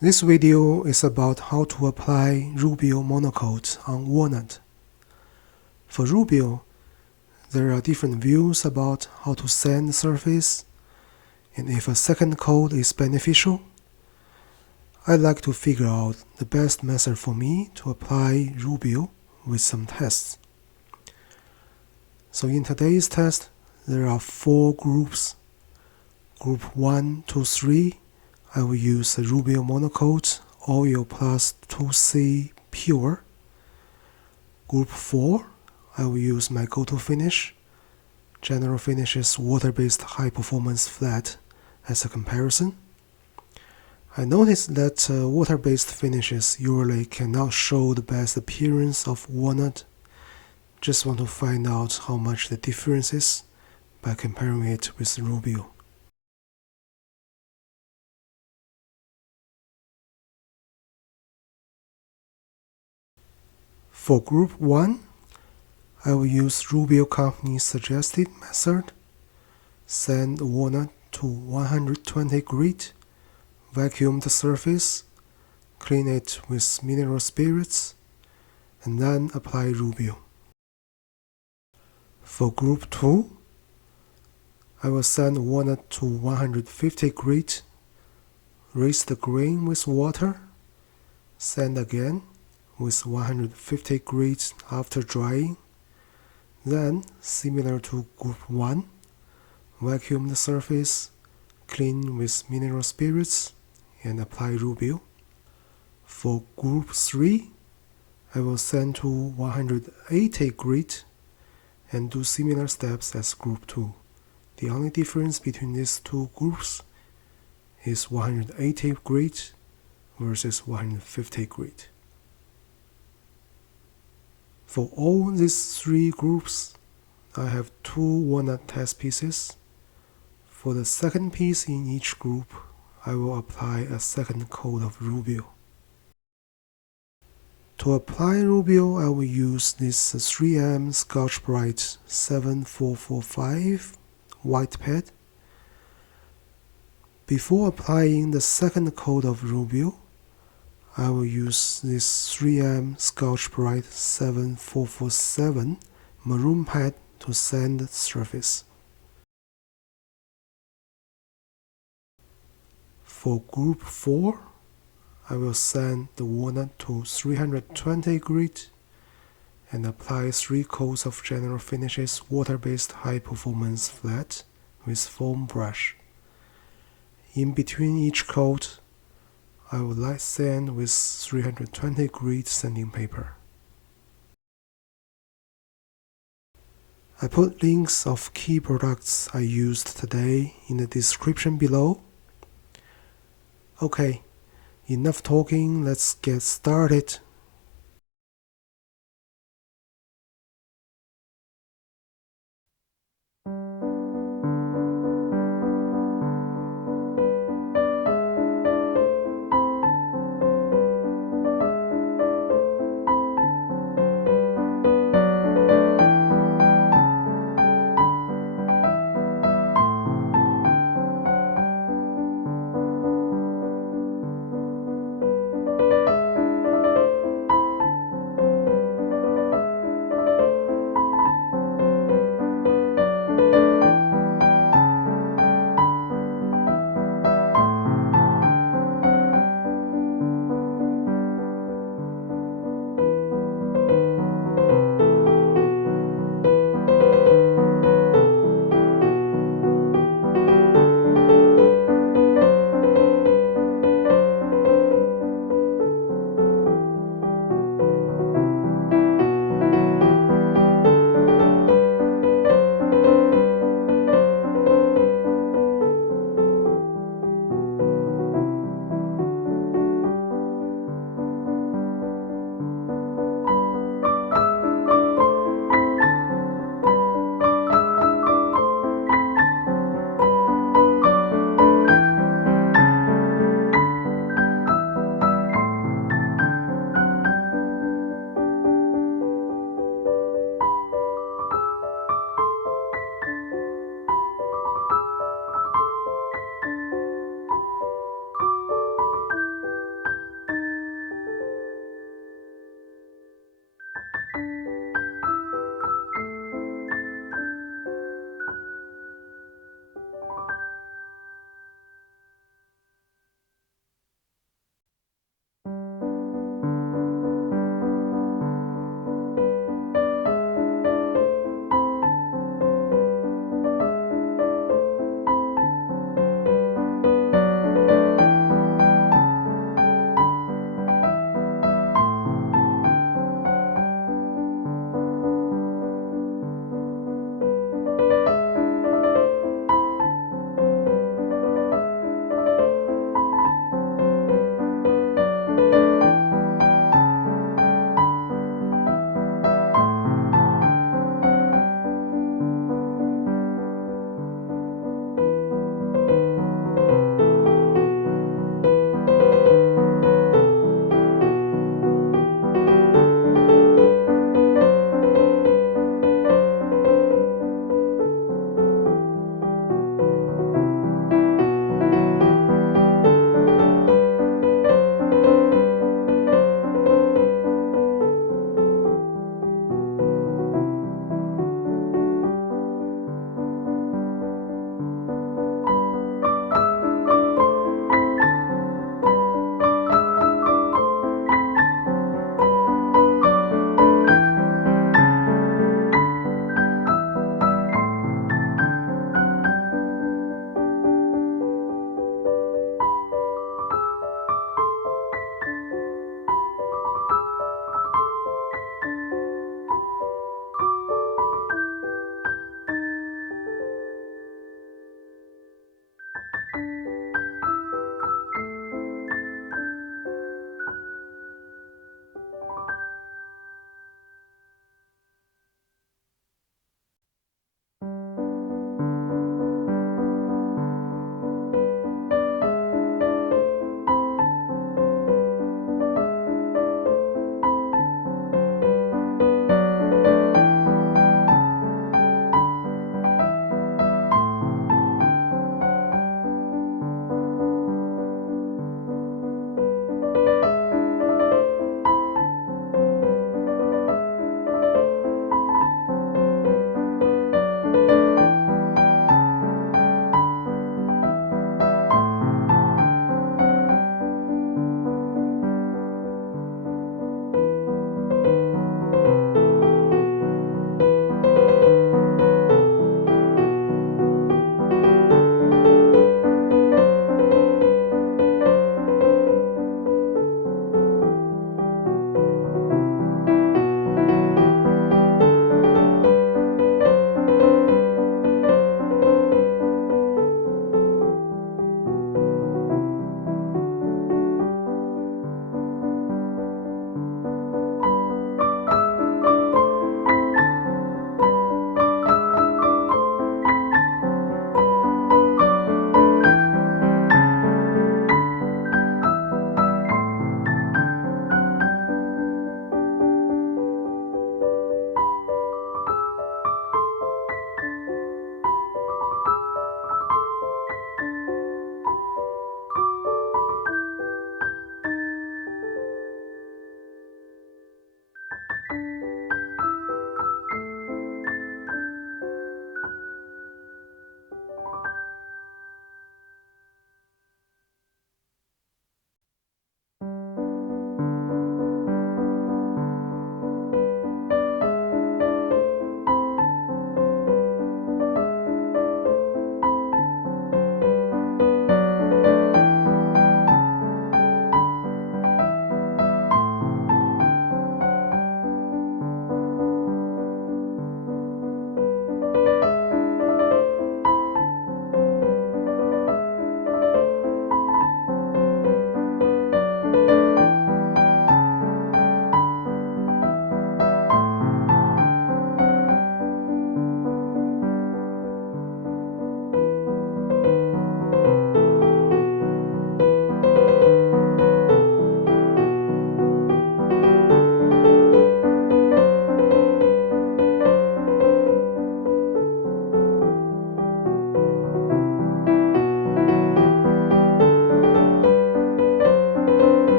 This video is about how to apply Rubio Monocoat on walnut. For Rubio, there are different views about how to sand the surface, and if a second coat is beneficial. I'd like to figure out the best method for me to apply Rubio with some tests. So in today's test, there are 4 groups. Group 1, 2, 3, I will use the Rubio Monocoat Oil plus 2C Pure. Group 4, I will use my go-to finish, General Finishes water-based high-performance flat, as a comparison. I noticed that water-based finishes usually cannot show the best appearance of walnut. Just want to find out how much the difference is by comparing it with Rubio. For Group 1, I will use Rubio Company's suggested method. Sand walnut to 120 grit, vacuum the surface, clean it with mineral spirits, and then apply Rubio. For Group 2, I will sand walnut to 150 grit, raise the grain with water, sand again with 150 grit after drying. Then, similar to Group 1, vacuum the surface, clean with mineral spirits, and apply Rubio. For Group 3, I will sand to 180 grit and do similar steps as Group 2. The only difference between these two groups is 180 grit versus 150 grit. For all these 3 groups, I have 2 walnut test pieces. For the second piece in each group, I will apply a second coat of Rubio. To apply Rubio, I will use this 3M Scotch-Brite 7445 white pad. Before applying the second coat of Rubio, I will use this 3M Scotch-Brite 7447 maroon pad to sand the surface. For Group 4, I will sand the walnut to 320 grit and apply 3 coats of General Finishes water-based high-performance flat with foam brush. In between each coat, I will light sand with 320 grit sanding paper. I put links of key products I used today in the description below. Okay, enough talking, let's get started.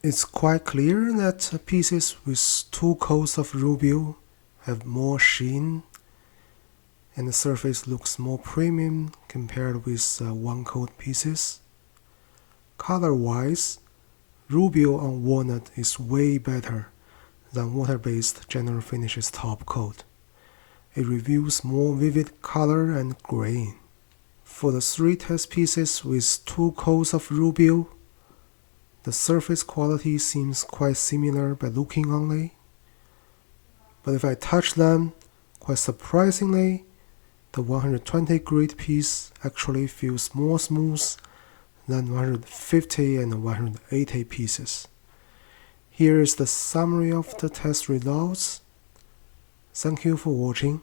It's quite clear that pieces with 2 coats of Rubio have more sheen and the surface looks more premium compared with 1 coat pieces. Color-wise, Rubio on walnut is way better than water-based general finishes top coat. It reveals more vivid color and grain. For the 3 test pieces with 2 coats of Rubio, the surface quality seems quite similar by looking only. But if I touch them, quite surprisingly, the 120 grit piece actually feels more smooth than 150 and 180 pieces. Here is the summary of the test results. Thank you for watching.